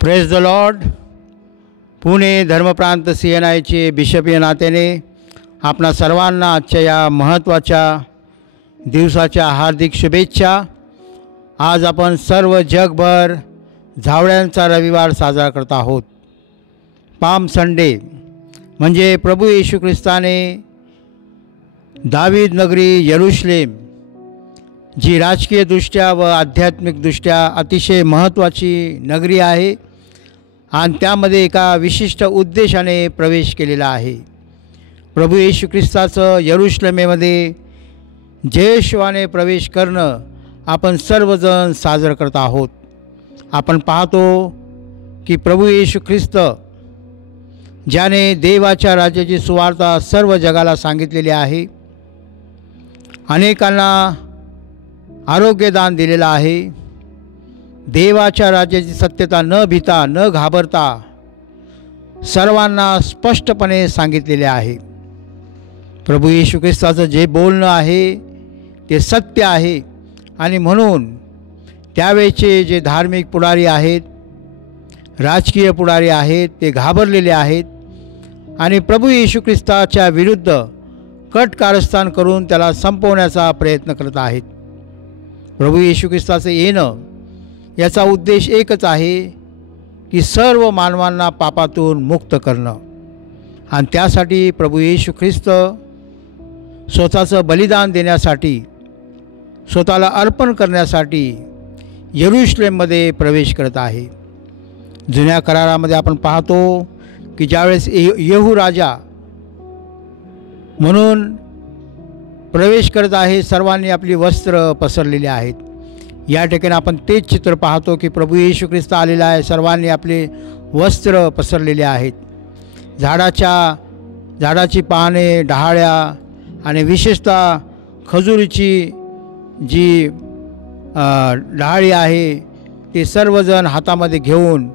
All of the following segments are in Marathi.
Praise the lord. पुणे धर्मप्रांत CNIचे बिशप या नात्याने आपणा सर्वांना आजच्या या महत्त्वाच्या दिवसाच्या हार्दिक शुभेच्छा. आज आपण सर्व जगभर झावळ्यांचा रविवार साजरा करत आहोत. पाम संडे म्हणजे प्रभू येशू ख्रिस्ताने दावीद नगरी यरूशलेम जी राजकीयदृष्ट्या व आध्यात्मिकदृष्ट्या अतिशय महत्त्वाची नगरी आहे आणि त्यामध्ये एका विशिष्ट उद्देशाने प्रवेश केलेला आहे. प्रभू येशू ख्रिस्ताचं यरूशलेमेमध्ये जयशवाने प्रवेश करणं आपण सर्वजण साजरं करत आहोत. आपण पाहतो की प्रभू येशू ख्रिस्त ज्याने देवाच्या राज्याची सुवार्ता सर्व जगाला सांगितलेली आहे, अनेकांना आरोग्यदान दिलेलं आहे, देवाच्या राज्याची सत्यता न भिता न घाबरता सर्वांना स्पष्टपणे सांगितलेले आहे. प्रभू येशू ख्रिस्ताचं जे बोलणं आहे ते सत्य आहे आणि म्हणून त्यावेळचे जे धार्मिक पुढारी आहेत, राजकीय पुढारी आहेत, ते घाबरलेले आहेत आणि प्रभू येशू ख्रिस्ताच्या विरुद्ध कट कारस्थान करून त्याला संपवण्याचा प्रयत्न करत आहेत. प्रभू येशू ख्रिस्ताचं येणं याचा उद्देश एकच आहे की सर्व मानवांना पापातून मुक्त करणं आणि त्यासाठी प्रभू येशू ख्रिस्त स्वतःचं बलिदान देण्यासाठी, स्वतःला अर्पण करण्यासाठी यरूशलेममध्ये प्रवेश करत आहे. जुन्या करारामध्ये आपण पाहतो की ज्यावेळेस येहू राजा म्हणून प्रवेश करत आहे, सर्वांनी आपली वस्त्र पसरलेली आहेत. या ठिकाणी आपण तेच चित्र पाहतो की प्रभू येशू ख्रिस्त आलेला आहे, सर्वांनी आपले वस्त्र पसरलेले आहेत. झाडाची पाने, डहाळ्या आणि विशेषतः खजुरीची जी डहाळी आहे ते सर्वजण हातामध्ये घेऊन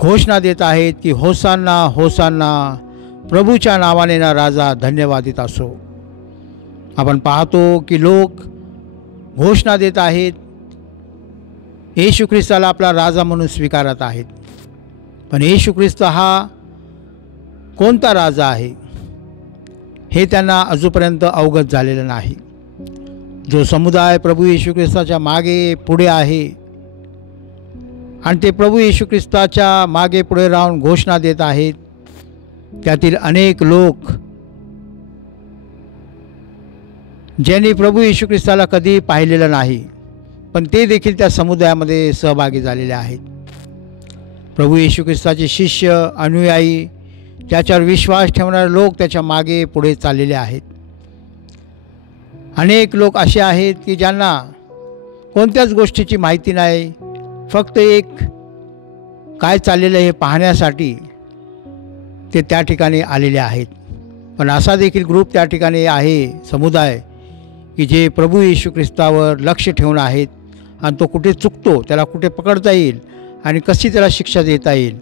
घोषणा देत आहेत की होसान्ना होसान्ना, प्रभूच्या नावाने ना राजा धन्यवादित असो. आपण पाहतो की लोक घोषणा देत आहेत, येशू ख्रिस्ताला आपला राजा म्हणून स्वीकारत आहेत. पण येशू ख्रिस्त हा कोणता राजा आहे हे त्यांना अजूनपर्यंत अवगत झालेलं नाही. जो समुदाय प्रभू येशू ख्रिस्ताच्या मागे पुढे आहे आणि ते प्रभू येशू ख्रिस्ताच्या मागे पुढे राहून घोषणा देत आहेत, त्यातील अनेक लोक ज्यांनी प्रभू येशू ख्रिस्ताला कधी पाहिलेलं नाही, पण ते देखील त्या समुदायामध्ये सहभागी झालेले आहेत. प्रभू येशू ख्रिस्ताचे शिष्य, अनुयायी, त्याच्यावर विश्वास ठेवणारे लोक त्याच्या मागे पुढे चाललेले आहेत. अनेक लोक असे आहेत की ज्यांना कोणत्याच गोष्टीची माहिती नाही, फक्त एक काय चाललेलं हे पाहण्यासाठी ते त्या ठिकाणी आलेले आहेत. पण असा देखील ग्रुप त्या ठिकाणी आहे, समुदाय, की जे प्रभू येशू ख्रिस्तावर लक्ष ठेवून आहेत आणि तो कुठे चुकतो, त्याला कुठे पकडता येईल आणि कशी त्याला शिक्षा देता येईल,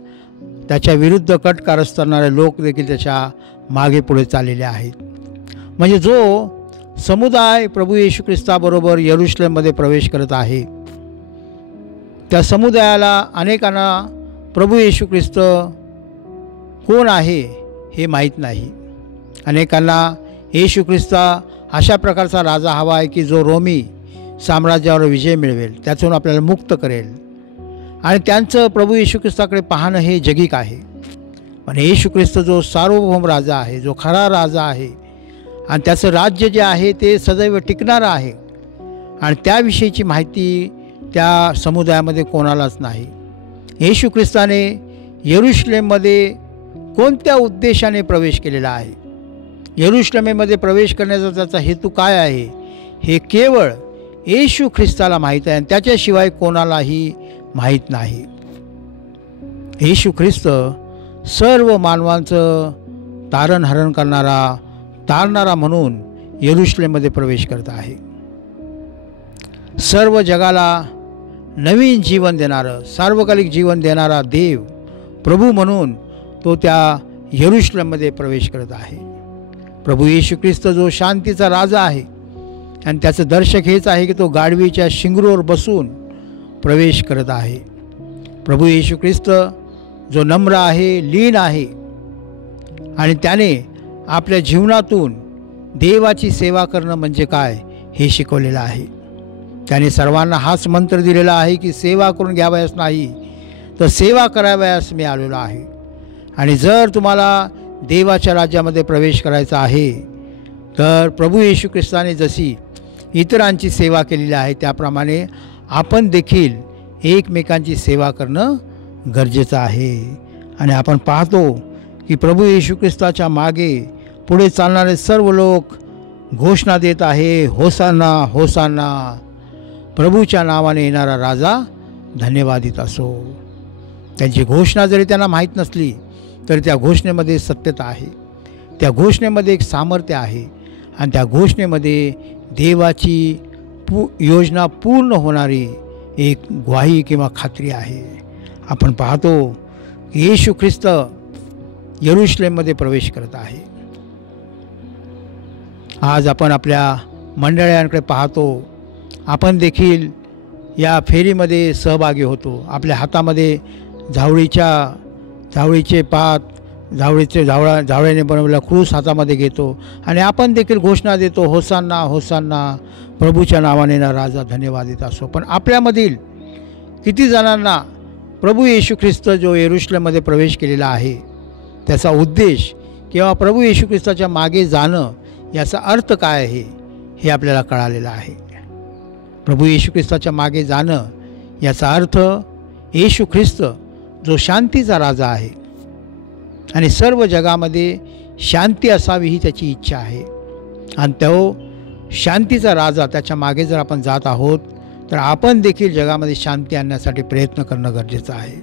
त्याच्या विरुद्ध कट कारस्थानारे लोक देखील त्याच्या मागे पुढे चाललेले आहेत. म्हणजे जो समुदाय प्रभू येशू ख्रिस्ताबरोबर यरूशलेममध्ये प्रवेश करत आहे, त्या समुदायाला अनेकांना प्रभू येशू ख्रिस्त कोण आहे हे माहीत नाही. अनेकांना येशू ख्रिस्त अशा प्रकारचा राजा हवा आहे की जो रोमी साम्राज्यावर विजय मिळवेल, त्यातून आपल्याला मुक्त करेल आणि त्यांचं प्रभू येशू ख्रिस्ताकडे पाहणं हे जगिक आहे. पण येशू ख्रिस्त जो सार्वभौम राजा आहे, जो खरा राजा आहे आणि त्याचं राज्य जे आहे ते सदैव टिकणारं आहे आणि त्याविषयीची माहिती त्या समुदायामध्ये कोणालाच नाही. येशू ख्रिस्ताने यरूशलेममध्ये कोणत्या उद्देशाने प्रवेश केलेला आहे, यरूशलेमेमध्ये प्रवेश करण्याचा त्याचा हेतू काय आहे, हे केवळ येशू ख्रिस्ताला माहीत आहे आणि त्याच्याशिवाय कोणालाही माहीत नाही. येशू ख्रिस्त सर्व मानवांचं तारणहरण करणारा, तारणारा म्हणून यरूशलेममध्ये प्रवेश करत आहे. सर्व जगाला नवीन जीवन देणारं, सार्वकालिक जीवन देणारा देव प्रभू म्हणून तो त्या यरूशलेममध्ये प्रवेश करत आहे. प्रभू येशू ख्रिस्त जो शांतीचा राजा आहे आणि त्याचं दर्शक हेच आहे की तो गाढवीच्या शिंगरूवर बसून प्रवेश करत आहे. प्रभू येशू ख्रिस्त जो नम्र आहे, लीन आहे आणि त्याने आपल्या जीवनातून देवाची सेवा करणं म्हणजे काय हे शिकवलेलं आहे. त्याने सर्वांना हाच मंत्र दिलेला आहे की सेवा करून घ्यावयास नाही तर सेवा करावयास मी आलेलो आहे. आणि जर तुम्हाला देवाच्या राज्यामध्ये प्रवेश करायचा आहे तर प्रभू येशू ख्रिस्ताने जशी इतरांची सेवा केलेली आहे त्याप्रमाणे आपण देखील एकमेकांची सेवा करणं गरजेचं आहे. आणि आपण पाहतो की प्रभू येशू ख्रिस्ताच्या मागे पुढे चालणारे सर्व लोक घोषणा देत आहे, होसाना होसाना, प्रभूच्या नावाने येणारा राजा धन्यवादित असो. त्यांची घोषणा जरी त्यांना माहीत नसली तरी त्या घोषणेमध्ये सत्यता आहे, त्या घोषणेमध्ये एक सामर्थ्य आहे आणि त्या घोषणेमध्ये देवाची योजना पूर्ण होणारी एक ग्वाही किंवा खात्री आहे. आपण पाहतो की येशू ख्रिस्त यरूशलेममध्ये प्रवेश करत आहे. आज आपण आपल्या मंडळांकडे पाहतो, आपण देखील या फेरीमध्ये सहभागी होतो. आपल्या हातामध्ये झावळीचे पात, झावळ्याने बनवलेला क्रूस हातामध्ये घेतो आणि आपण देखील घोषणा देतो, होसांना होसांना, प्रभूच्या नावाने ना राजा धन्यवादित असो. पण आपल्यामधील किती जणांना प्रभू येशू ख्रिस्त जो यरूशलेममध्ये प्रवेश केलेला आहे त्याचा उद्देश किंवा प्रभू येशू ख्रिस्ताच्या मागे जाणं याचा अर्थ काय आहे हे आपल्याला कळालेलं आहे. प्रभू येशू ख्रिस्ताच्या मागे जाणं याचा अर्थ येशू ख्रिस्त जो शांतीचा राजा आहे आणि सर्व जगामध्ये शांती असावी ही त्याची इच्छा आहे आणि तो शांतीचा राजा त्याच्या मागे जर आपण जात आहोत तर आपण देखील जगामध्ये शांती आणण्यासाठी प्रयत्न करणं गरजेचं आहे.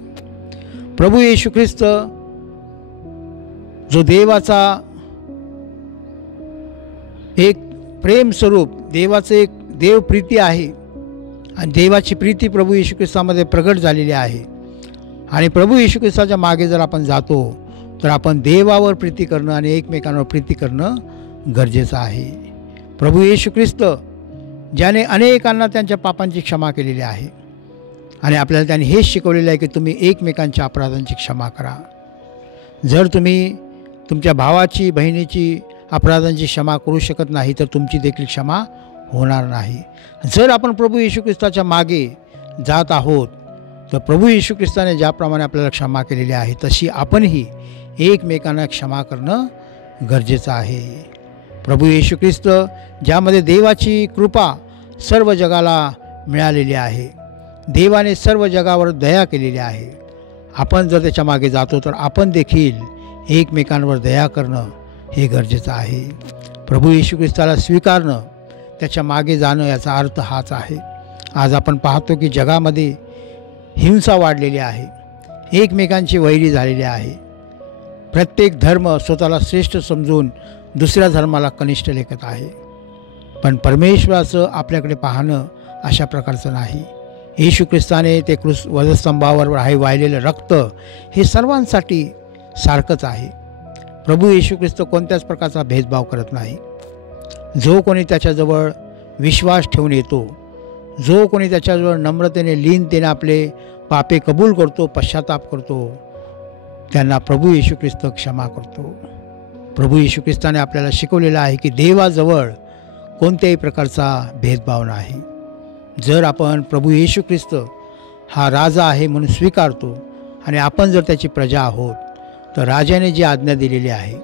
प्रभू येशू ख्रिस्त जो देवाचा एक प्रेम स्वरूप, देवाचं एक देवप्रीती आहे आणि देवाची प्रीती प्रभू येशू ख्रिस्तामध्ये प्रगट झालेली आहे. आणि प्रभू येशू ख्रिस्ताच्या मागे जर आपण जातो तर आपण देवावर प्रीती करणं आणि एकमेकांवर प्रीती करणं गरजेचं आहे. प्रभू येशू ख्रिस्त ज्याने अनेकांना त्यांच्या पापांची क्षमा केलेली आहे आणि आपल्याला त्याने हेच शिकवलेलं आहे की तुम्ही एकमेकांच्या अपराधांची क्षमा करा. जर तुम्ही तुमच्या भावाची, बहिणीची अपराधांची क्षमा करू शकत नाही तर तुमची देखील क्षमा होणार नाही. जर आपण प्रभू येशू ख्रिस्ताच्या मागे जात आहोत तर प्रभू येशू ख्रिस्ताने ज्याप्रमाणे आपल्याला क्षमा केलेली आहे तशी आपणही एकमेकांना क्षमा करणं गरजेचं आहे. प्रभू येशू ख्रिस्त ज्यामध्ये देवाची कृपा सर्व जगाला मिळालेली आहे, देवाने सर्व जगावर दया केलेली आहे. आपण जर त्याच्या मागे जातो तर आपण देखील एकमेकांवर दया करणं हे गरजेचं आहे. प्रभू येशू ख्रिस्ताला स्वीकारणं, त्याच्या मागे जाणं याचा अर्थ हाच आहे. आज आपण पाहतो की जगामध्ये हिंसा वाढलेली आहे, एकमेकांची वैरी झालेली आहे. प्रत्येक धर्म स्वतःला श्रेष्ठ समजून दुसऱ्या धर्माला कनिष्ठ लेखत आहे. पण परमेश्वराचं आपल्याकडे पाहणं अशा प्रकारचं नाही. येशू ख्रिस्ताने ते वधस्तंभावर वाहिलेलं रक्त हे सर्वांसाठी सारखंच आहे. प्रभू येशू ख्रिस्त कोणत्याच प्रकारचा भेदभाव करत नाही. जो कोणी त्याच्याजवळ विश्वास ठेवून येतो, जो कोणी त्याच्याजवळ नम्रतेने, लीनतेने आपले पापे कबूल करतो, पश्चाताप करतो, त्यांना प्रभू येशू ख्रिस्त क्षमा करतो. प्रभू येशू ख्रिस्ताने आपल्याला शिकवलेलं आहे की देवाजवळ कोणत्याही प्रकारचा भेदभाव नाही. जर आपण प्रभू येशू ख्रिस्त हा राजा आहे म्हणून स्वीकारतो आणि आपण जर त्याची प्रजा आहोत तर राजाने जी आज्ञा दिलेली आहे,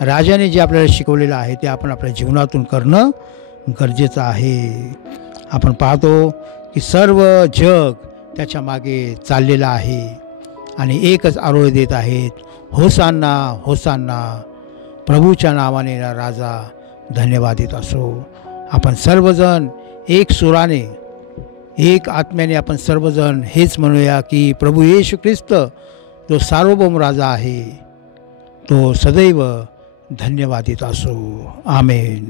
राजाने जे आपल्याला शिकवलेलं आहे ते आपण आपल्या जीवनातून करणं गरजेचं आहे. आपण पाहतो की सर्व जग त्याच्या मागे चाललेलं आहे आणि एकच आरोळ देत आहेत, होसांना होसांना, प्रभूच्या नावाने राजा धन्यवादित असो. आपण सर्वजण एक सुराने, एक आत्म्याने आपण सर्वजण हेच म्हणूया की प्रभू येशू ख्रिस्त जो सार्वभौम राजा आहे तो सदैव धन्यवादित असो. आमेन.